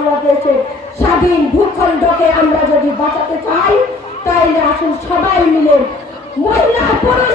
বাংলাদেশের স্বাধীন ভূখণ্ডকে আমরা যদি বাঁচাতে চাই, তাইলে আসুন সবাই মিলে, মহিলা পুরুষ